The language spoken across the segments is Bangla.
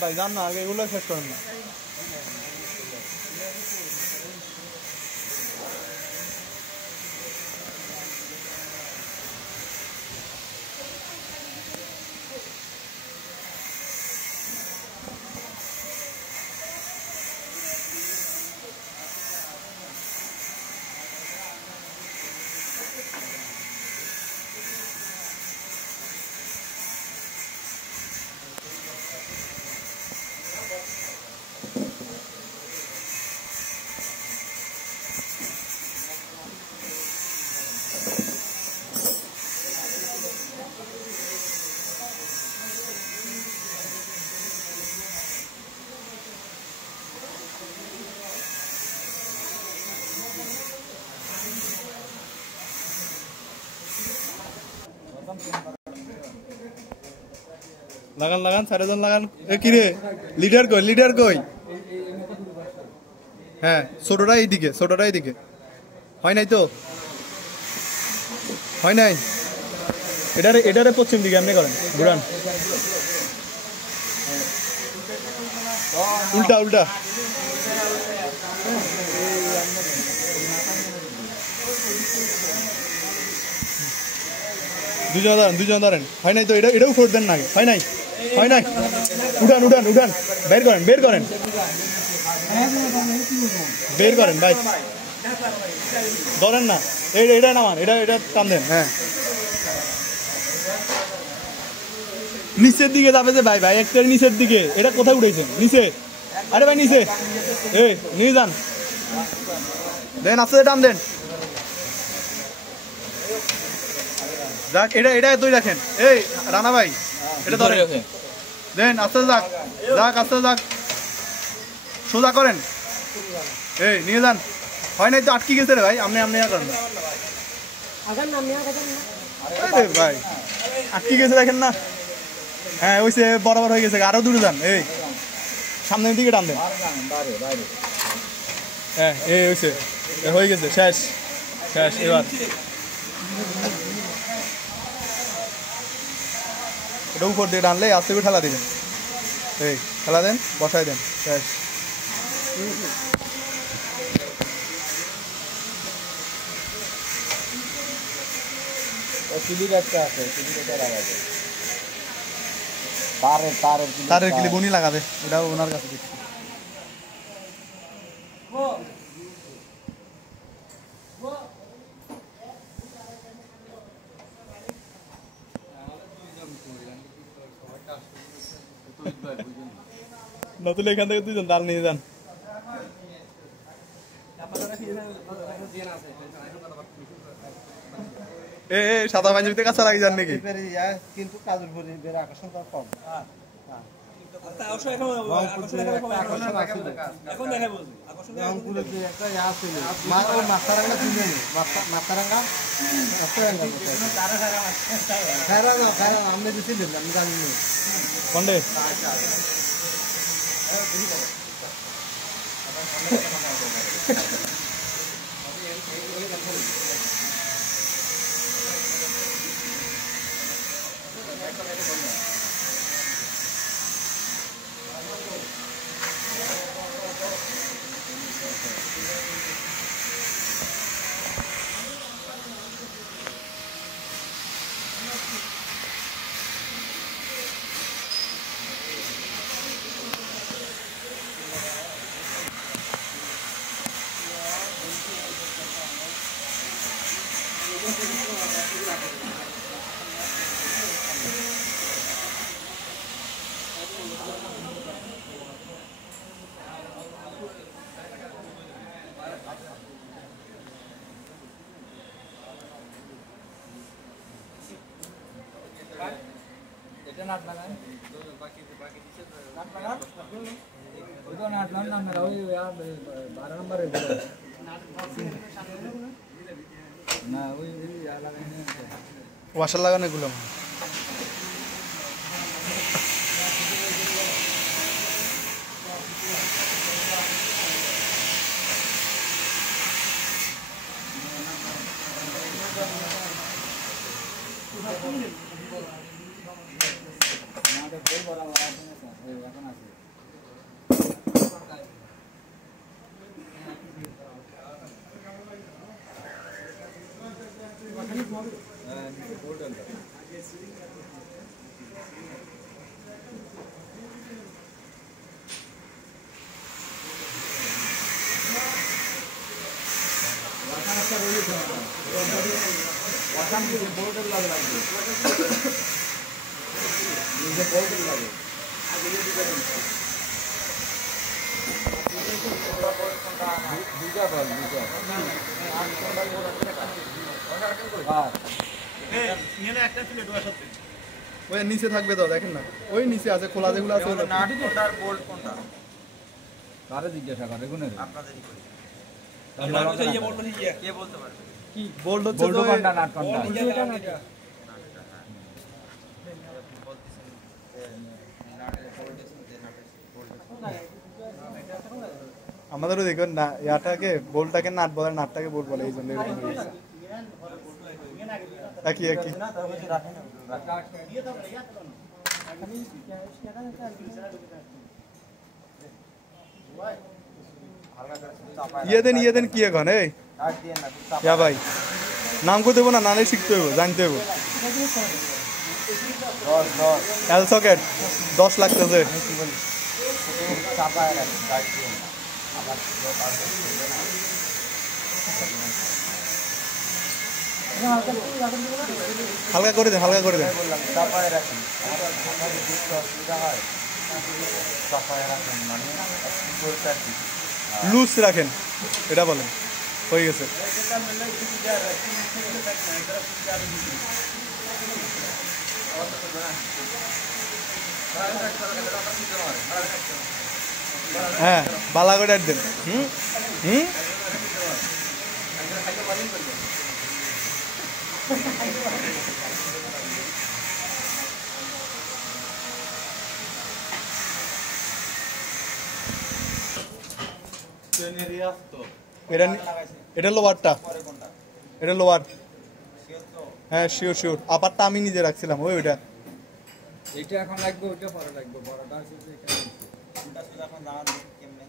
भाई जान ना आगे एगुलो शेष करें ना लगान लगान सारे जन लगान किरे लीडर कोई हाँ छोटोटा এইদিকে হয় নাই তো হয় নাই এটারে পশ্চিম দিকে এমনি করেন ঘুরান উল্টা দুজন ধরেন হয় নাই তো এটাও ফোর দেন নাই হয় নাই উঠান বের করেন ভাই ধরেন না এটা নামান এটা টান দেন হ্যাঁ নিচের দিকে যাবে যে ভাই একটার নিচের দিকে এটা কোথায় উঠেছেন নিচে আরে ভাই নিচে নিয়ে যান দেন আস্তে টান দেন যাক এটা তুই রাখেন এই রানা ভাই এটা ধরে দেন আস্তে যাক সোজা করেন এই নিয়ে যান হয় নাই তো আটকে গেছে রে ভাই আপনি করেন ভাই আটকে গেছে দেখেন না হ্যাঁ ওইসে বরাবর হয়ে গেছে আরো দূরে যান এই সামনের দিকে টান দেন হ্যাঁ এই ওইসে হয়ে গেছে শেষ এবার এটা উপর দিয়ে টানলে আস্তে করে ঠেলা দিবেন এই ঠেলা দেন বসাই দেন শেষ তারের কিলি বনি লাগাবে ওটাও ওনার কাছে দেখছি নতুন এখান থেকে দুজন ডাল নিয়ে যান সাদা পাঞ্জাবিতে কাঁচা লাগিয়ে যান নাকি কিন্তু কাজের আকর্ষণ কম কন্ডে ওয়াশার লাগানো এগুলো ওই নিচে থাকবে তো দেখেন না ওই নিচে আছে খোলা যেগুলো আছে জিজ্ঞাসা করে বোল্ট হচ্ছে আমাদেরও দেখবেন না ইয়াটাকে বোল্টটাকে নাট বলে নাটটাকে বোল্ট বলে এই জন্য একই একই ইয়ে দেন কি এখন এই ভাই নাম কো দেবো না নালে শিখতে হইব জানতে হইব এল সকেট 10 লাগতেছে হালকা করে দেন লুজ রাখেন এটা বলেন হয়ে গেছে হ্যাঁ বালা করে দেন এটা লোয়ারটা এটা লোয়ার হ্যাঁ শিওর আপারটা আমি নিজে রাখছিলাম ওইটা এটা এখন লাগবে ওইটা পরে লাগবে বড়টা আছে এটা এখন দাঁড়ান কেমনে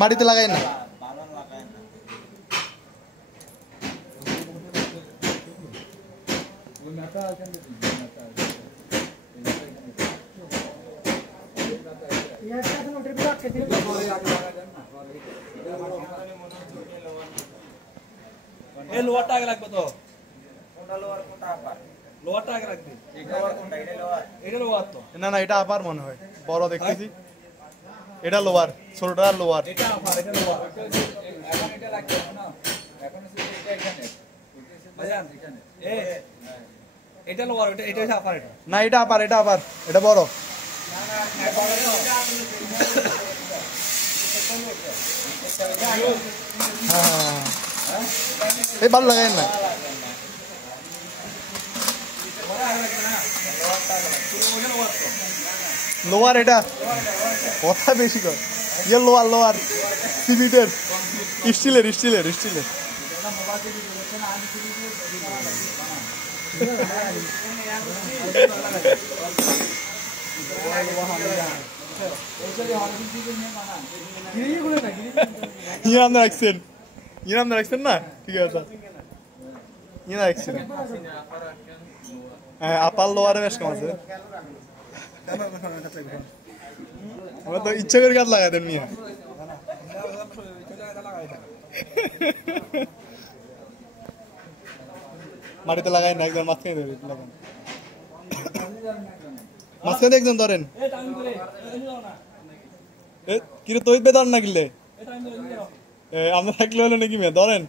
মাটিতে লাগাই না ভালো লাগায় না ওই মাথা আছে মাথা এই লোয়ারটা আগে লাগবে তো কোনটা লোয়ার কোনটা আপার লোয়ারটা আগে রাখবি এটা লোয়ার কোনটা এটা লোয়ার তো না এটা আপার মনে হয় বড় দেখতেছি এটা লোয়ার ছোটটা লোয়ার এটা আপার এটা লোয়ার এখন এটা লাগবে না এখন এটা এখানে ভাইজান এটা লোয়ার এটা হচ্ছে আপার এটা না এটা আপার এটা বড় এই ভালো লাগাই না লোয়ার এটা কথা বেশি কর ইয়ে লোয়ার সিমেন্টের স্টিলের ইনাম রাখছেন না ঠিক আছে ইনা রাখছেন হ্যাঁ আপার লোয়ারে বেশ কম আছে আমরা তো ইচ্ছা করে গাছ লাগাই দেন মিয়া মাটিতে লাগাই না একজন মাঝখানে দেবে লাগান মাঝখানে একজন ধরেন কিরে তৈরি বেদার না কিনলে আমরা থাকলে হলো নাকি মেয়ে ধরেন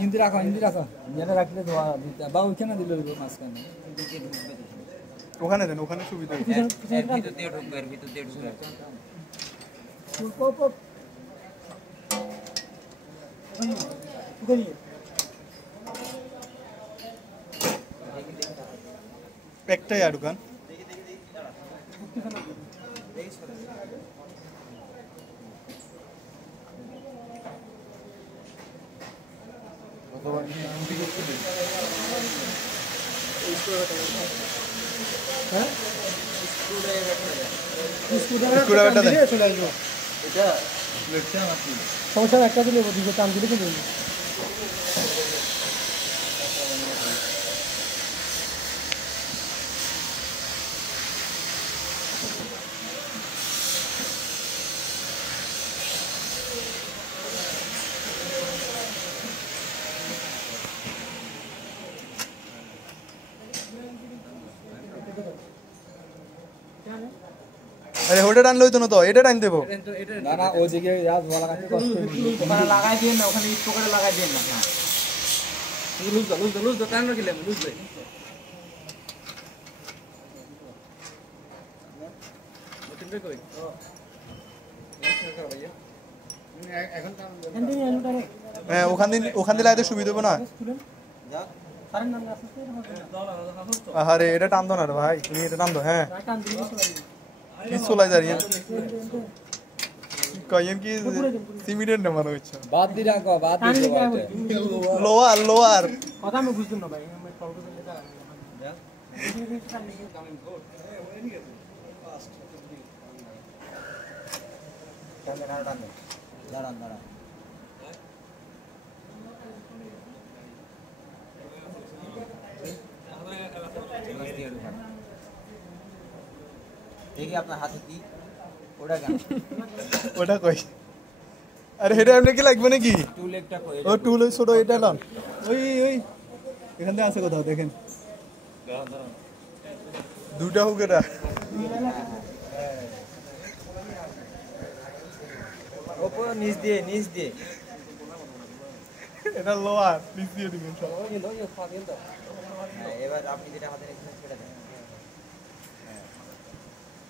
হিন্দি রাখো ইঞ্জিনে রাখলে ধোয়া দিতে বা ওইখানে দিলে মাঝখানে ওখানে দেন, ওখানে সুবিধা হবে। ভিতর দিয়ে ঢুকবে, এর ভিতর দিয়ে ঢুকবে। একটাই আর দোকান। স্ক্রুড্রাইভারটা দেন। সমস্যা একটা দিলে দিকে টান দিলে কিন্তু আরে ওটা টানলে হইতো না তো, এটা টান দেবো। না না ওইদিকে ধোয়া লাগাতে কষ্ট ওখানে লাগাই দিয়ে না, ওখানে ইট করে লাগাই দিয়ে না। হ্যাঁ লুজ দো টান রাখিলে লুজ দে হ্যাঁ ওখান দিয়ে লাগাতে সুবিধা হবে না। আরে এটা টানতো না রে ভাই, তুমি এটা টানতো। হ্যাঁ কি চলাই দাঁড়িয়ে কয়েন কি সিমিটের না মনে হচ্ছে। বাদ দি রাখো, বাদ দি লোয়ার কথা আমি বুঝতাম না ভাই আমি ফটো দিলে দাঁড়ান। দেখি আপনার হাতে কি ওটা কেন? ওটা কই? আরে এটা এমনি কি লাগবে নাকি? টুল একটা কই? ও টুল ছোট এটা লান। ওই এখান থেকে আছে কোথাও দেখেন। দুটা হোক এটা। ওপর নিচ দিয়ে এটা লোয়ার নিচ দিয়ে দিবেন সব। এবার আপনি যেটা হাতে রেখেছেন সেটা দেন।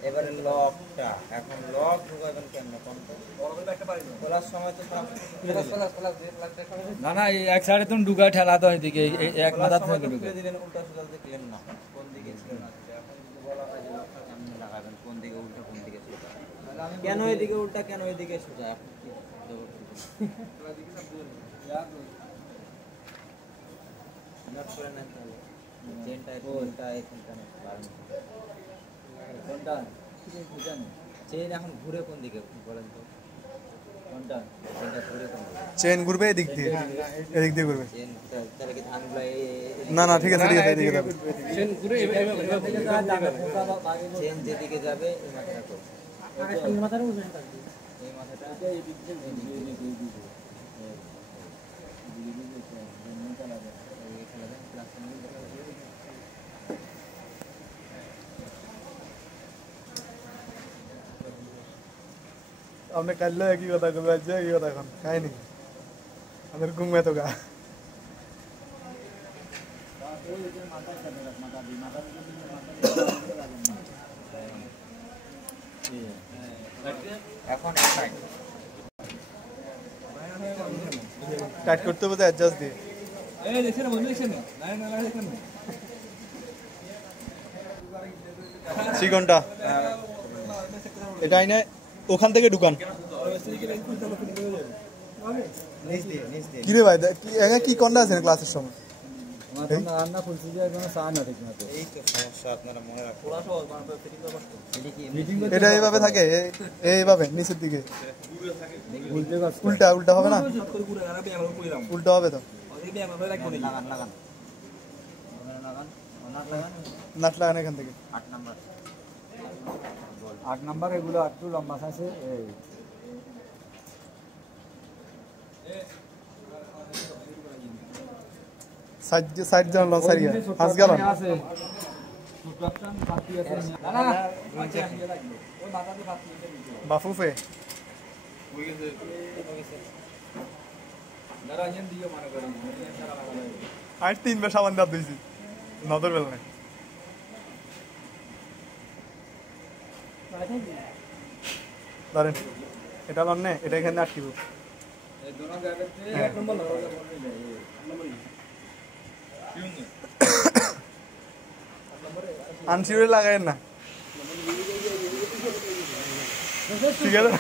এবারে লকটা, এখন লক ঢুকাবেন কেমনে কোন তো? খোলার সময় তো সব না না এই এক সাইডে তুমি ঢুকায় ঠেলাতে হয় দিকে এক মাথা থেকে ঢুকে দিলেন, উল্টা সোজা দেখলেন না কোন দিকে ছিল না। এখন যদি বলা হয় যে লকটা কেমনে লাগাবেন, কোন দিকে উল্টা কোন দিকে সোজা, কেন এদিকে উল্টা কেন এদিকে সোজা, আপনি কি নোট করে নেন তাহলে। চেনটা উল্টা এখানটা বাড়ানো। কোনটা চেন এখন ঘুরে কোন দিকে বলেন তো? কোনটা চেনটা ঘুরে কোন দিকে? চেন ঘুরবে এদিক দিয়ে ঘুরবে। চেন তাহলে কি ধানগুলো না ঠিক আছে এদিকে যাবে। চেন ঘুরে এভাবে চেন যেদিকে যাবে এই মাথাটা তো এই মাথার ওজন থাকবে এই মাথাটা আপনি কাটলে একই কথা করবে, আজ একই কথা এখন খাইনি আমাদের ঘুমে তো গা। এখন টাইট করতে হবে অ্যাডজাস্ট দিয়ে। এই দেখছেন বন্ধু দেখছেন না না দেখছেন না চিকনটা এটা আইনে ওখান থেকে ঢুকান কি রে ভাই কি কন্ডা আছে ক্লাসের সময় রান্না করছি যে কোনো চা না ঠিক মতো এই তো সমস্যা আপনারা মনে রাখুন এটা এইভাবে থাকে এইভাবে নিচের দিকে উল্টা উল্টা হবে না উল্টা হবে তো লাগান লাগান নাট লাগান এখান থেকে 8 নাম্বার 8 নাম্বার এগুলো একটু লম্বা আছে এই সাইড জন লং সারিয়া হাস গেল আছে সুপ্রাকশন পাতি আছে না না ওই মাথা দিয়ে পাতি বাফুফে দাঁড়া ইঞ্জিন দিও মানে করি আর 3 বার সাবান দাব দিছি নদর বেল নাই ধরেন এটা লন্নে এটা এখানে আটকিব এই দুটো জায়গাতে এক নম্বর লাগাবো আনসিউরে লাগায়েন না ঠিক আছে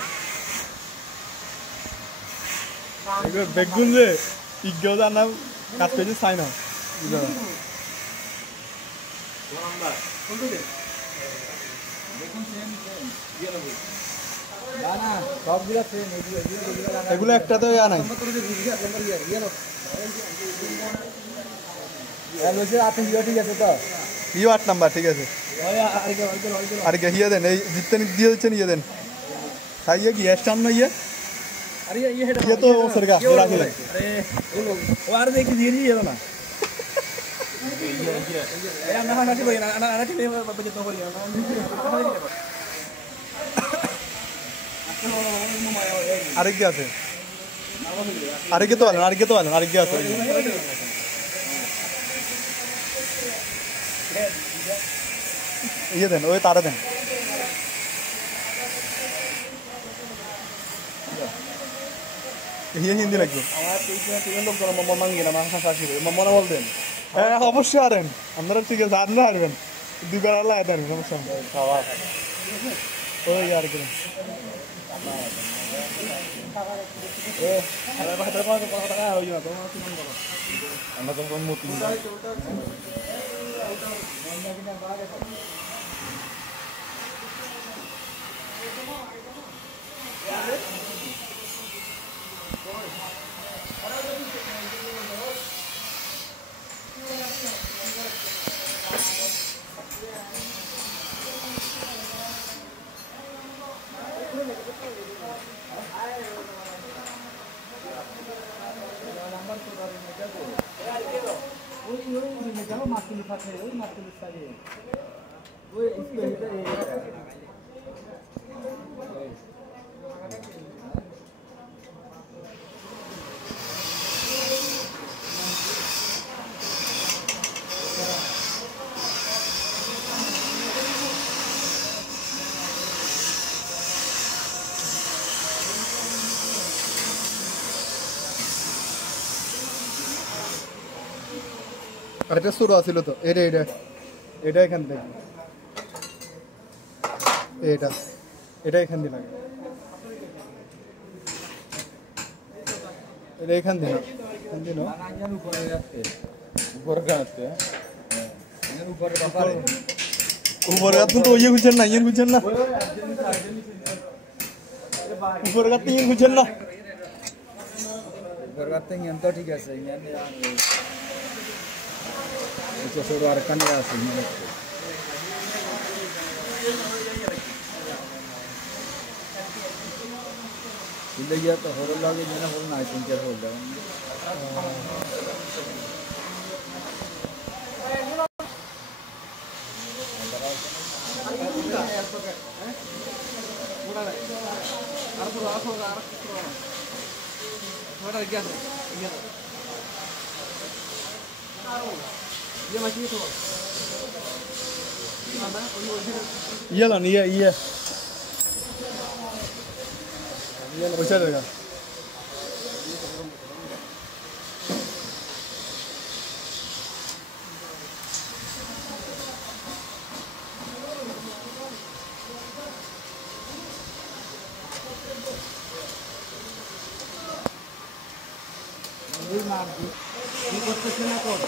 বেগুন যে ইজ্ঞাও জানা কাজ পেয়েছে চাই না না না সবগুলা সেম এগুলো একটাতে নাই ঠিক আছে তো ইও 8 নাম্বার ঠিক আছে আর কি হিয়ে দেন এই জিততে দিয়ে দিচ্ছেন ইয়ে দেন খাইয়ে কি স্টাম না ইয়ে अरे ये है ये तो सरगा राखी ले अरे वो आर देखी दिए नहीं ये ना यार ना ना भाई ना ना कि बजे तो हो रही আরেক কি আছে আরেক তো আলেন আরেক কি আছে ইয়ে দেন ওই তারা দেন ইয়ে হিন্দি লাগবে হ্যাঁ অবশ্যই আরেন আপনারা ঠিক আছে আপনারা হারবেন দুবার আল্লাহ হারবেন সমস্যা ওই আর কি আমরা তো মতি আরেকটা শুরু আছিল তো এটা এটা এটা এখান থেকে এটা এটা এখান দিয়ে লাগে এটা এখান দিয়ে এখান দিয়ে উপরে আপনি তো ইয়ে খুঁজছেন না ইয়ে খুঁজছেন না উপরে গাতে ইয়ে খুঁজছেন না ঠিক আছে ছোট আর কানে আছে গিয়া তো হল লাগে যেন হল না তিনটার হল iya lah iya iya bisa deh kan দুই মার দুই করতেছে না কর